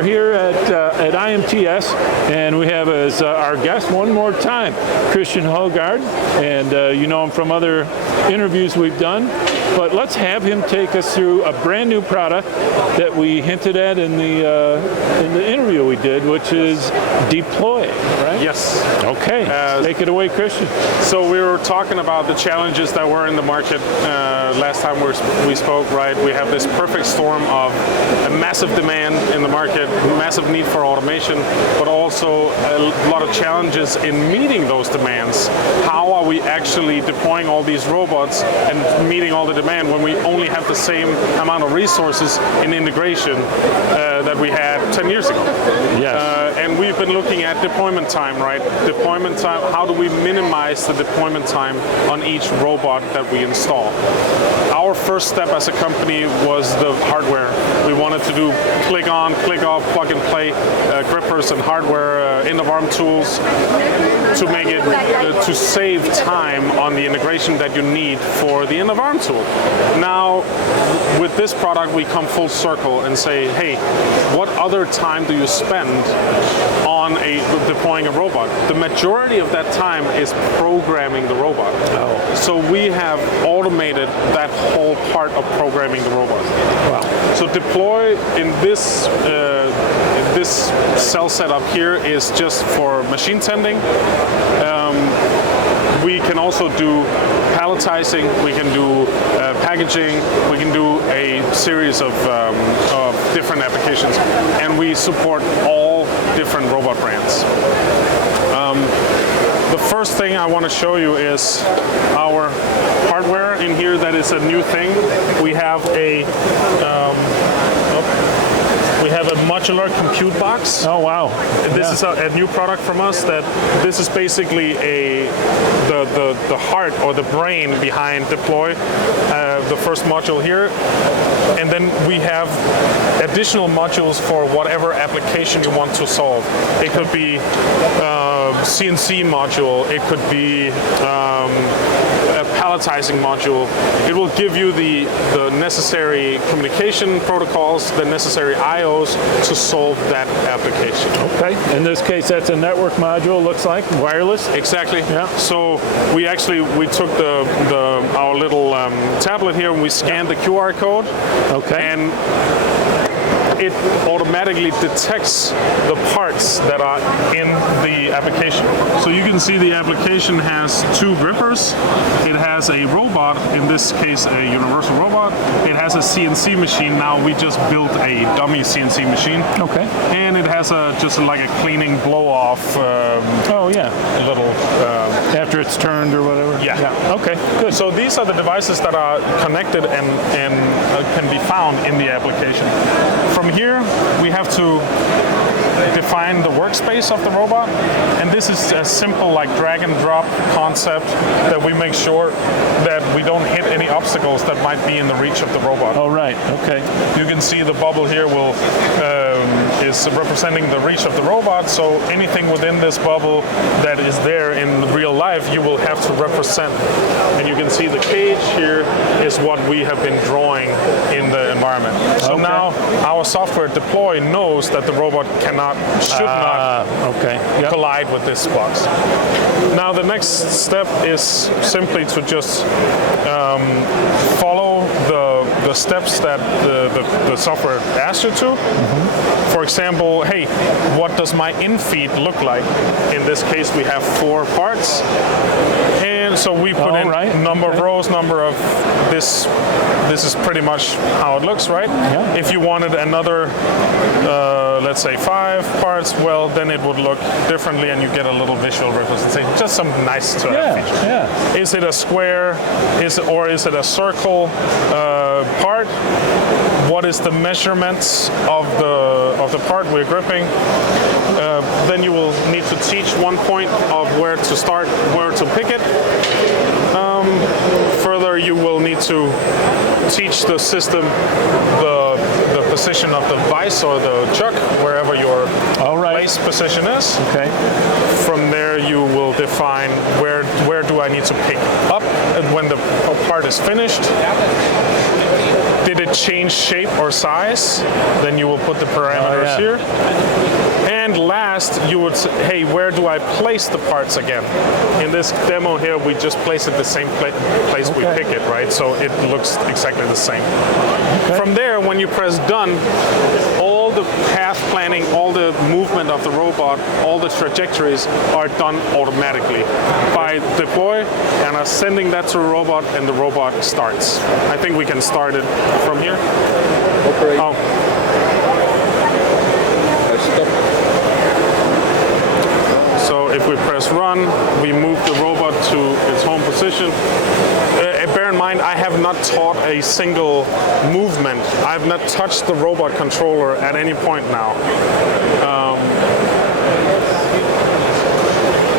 are here at IMTS, and we have as our guest one more time, Kristian Hulgard, and you know him from other interviews we've done. But let's have him take us through a brand new product that we hinted at in the interview we did, which is PLOY, right? Yes. Okay. Take it away, Kristian. So we were talking about the challenges that were in the market last time we spoke, right? We have this perfect storm of a massive demand in the market, massive need for automation, but also a lot of challenges in meeting those demands. How are we actually deploying all these robots and meeting all the demand when we only have the same amount of resources in integration that we had 10 years ago? Yes. And we've been looking at deployment time, right? Deployment time, how do we minimize the deployment time on each robot that we install? Our first step as a company was the hardware. We wanted to do click on, click off, plug and play grippers and hardware end-of-arm tools to make it, to save time on the integration that you need for the end-of-arm tool. Now, with this product, we come full circle and say, hey, what other time do you spend on deploying a robot? The majority of that time is programming the robot. Oh. So we have automated that whole part of programming the robot. Wow. So PLOY in this cell setup here is just for machine tending. We can also do palletizing, we can do packaging, we can do a series of different applications, and we support all different robot brands. The first thing I want to show you is our hardware in here. That is a new thing. We have a modular compute box. Oh wow! This is a new product from us. That this is basically the heart or the brain behind PLOY. The first module here, and then we have additional modules for whatever application you want to solve. It could be CNC module. It could be a palletizing module. It will give you the necessary communication protocols, the necessary IOs to solve that application. Okay. In this case, that's a network module. Looks like wireless. Exactly. Yeah. So we took our little tablet here and we scanned the QR code. Okay. And it automatically detects the parts that are in the application. So you can see the application has two grippers. It has a robot, in this case a universal robot. It has a CNC machine. Now we just built a dummy CNC machine. Okay. And it has just like a cleaning blow-off. Oh yeah. Little. After it's turned or whatever. Yeah. Okay. Good. So these are the devices that are connected and can be found in the application. From here, we have to define the workspace of the robot, and this is a simple like drag and drop concept that we make sure that we don't hit any obstacles that might be in the reach of the robot. Oh right. Okay. You can see the bubble here is representing the reach of the robot, so anything within this bubble that is there in real life you will have to represent. And you can see the cage here is what we have been drawing in the environment. So now our software PLOY knows that the robot should not collide with this box. Now the next step is simply to just follow the steps that the software asks you to. Mm-hmm. For example, hey, what does my in-feed look like? In this case, we have 4 parts. And so we put in number of rows, number of this. This is pretty much how it looks, right? Yeah. If you wanted another, let's say 5 parts, well, then it would look differently and you get a little visual representation. Just some nice to have features. Yeah. Is it a square? Or is it a circle part? What is the measurements of the part we're gripping? Then you will need to teach one point of where to start, where to pick it. Further, you will need to teach the system the position of the vise or the chuck, wherever your base position is. Okay. From there, you will define where do I need to pick up, and when the part is finished. Did it change shape or size? Then you will put the parameters here. And last, you would say, hey, where do I place the parts again? In this demo here, we just place it the same place we pick it, right? So it looks exactly the same. From there, when you press done, all the path planning, all the movement of the robot, all the trajectories are done automatically by deploy and are sending that to the robot, and the robot starts. I think we can start it from here. Oh. So if we press run, we move the robot to its home position. Bear in mind, I have not taught a single movement. I have not touched the robot controller at any point now.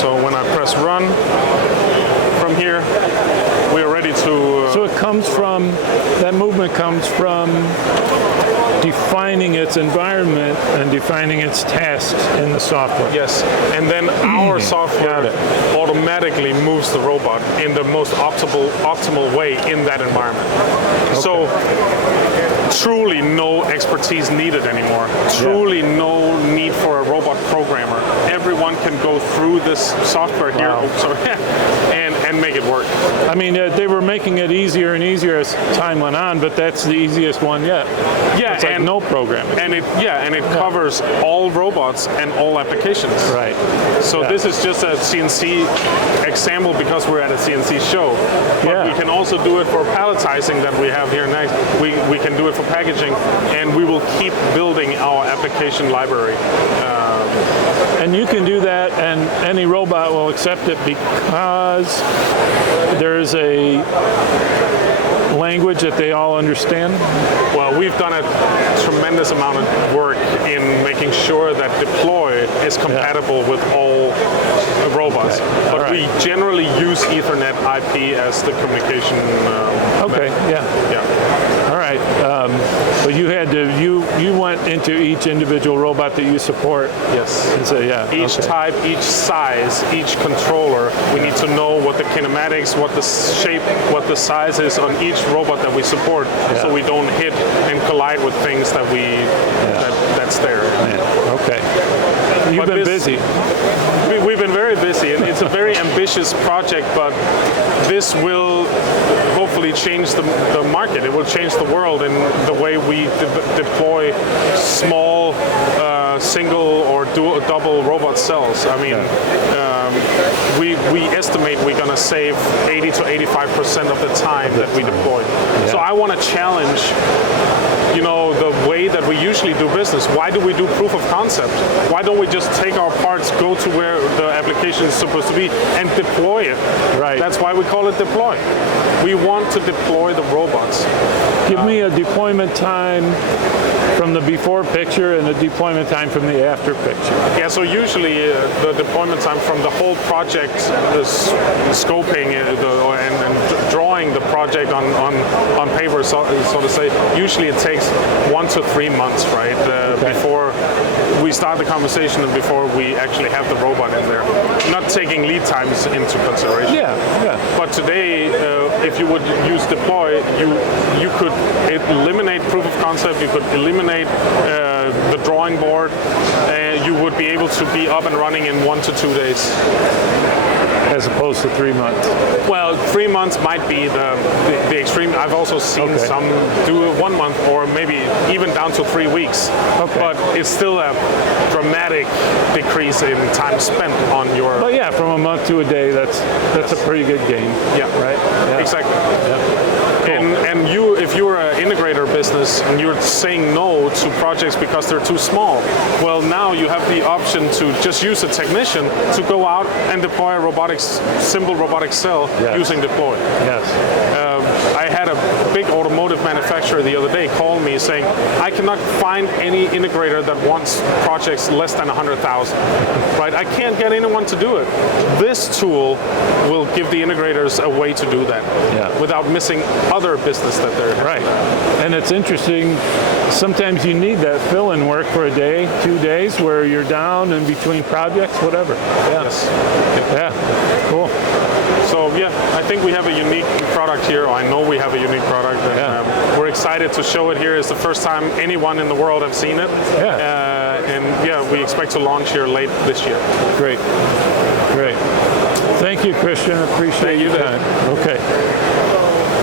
So when I press run from here, we are ready to... So it comes from, that movement comes from defining its environment and defining its tasks in the software. Yes, and then our software automatically moves the robot in the most optimal way in that environment. So truly no expertise needed anymore. Truly no need for a robot programmer. Everyone can go through this software here and make it work. I mean, they were making it easier and easier as time went on, but that's the easiest one yet. Yeah, it's like no programming. And it covers all robots and all applications. Right. So this is just a CNC example because we're at a CNC show. But we can also do it for palletizing that we have here next. We can do it for packaging, and we will keep building our application library. And you can do that, and any robot will accept it because there's a language that they all understand. Well, we've done a tremendous amount of work in making sure that deploy is compatible with all robots. But we generally use Ethernet IP as the communication method. All right. But you had to, you went into each individual robot that you support. Yes. And say, each type, each size, each controller, we need to know what the kinematics, what the shape, what the size is on each robot that we support, so we don't hit and collide with things that that's there. Okay. You've been busy. We've been very busy, and it's a very ambitious project, but this will hopefully change the market. It will change the world in the way we deploy small single or double robot cells. I mean, we estimate we're going to save 80 to 85% of the time that we deploy. So I want to challenge, the way that we usually do business. Why do we do proof of concept? Why don't we just take our parts, go to where the application is supposed to be, and deploy it? Right. That's why we call it deploy. We want to deploy the robots. Give me a deployment time from the before picture and a deployment time from the after picture. Yeah, so usually the deployment time from the whole project, the scoping and drawing the project on paper, so to say, usually it takes 1 to 3 months, right? Before we start the conversation and before we actually have the robot in there. Not taking lead times into consideration. But today, if you would use deploy, you could eliminate proof of concept, you could eliminate the drawing board, and you would be able to be up and running in 1 to 2 days. As opposed to 3 months. Well, 3 months might be the extreme. I've also seen some do 1 month or maybe even down to 3 weeks. But it's still a dramatic decrease in time spent on your... But yeah, from a month to a day, that's a pretty good gain. Right. Exactly. And you, if you're an integrator business and you're saying no to projects because they're too small, well, now you have the option to just use a technician to go out and deploy a simple robotic cell using deploy. I had a big automotive manufacturer the other day call me saying, I cannot find any integrator that wants projects less than 100,000. Right? I can't get anyone to do it. This tool will give the integrators a way to do that without missing other business that they're having. Right. And it's interesting, sometimes you need that fill-in work for a day, 2 days, where you're down in between projects, whatever. Cool. So yeah, I think we have a unique product here. I know we have a unique product. And, we're excited to show it here. It's the first time anyone in the world have seen it. And yeah, we expect to launch here late this year. Great. Great. Thank you, Kristian. Appreciate your time. Okay.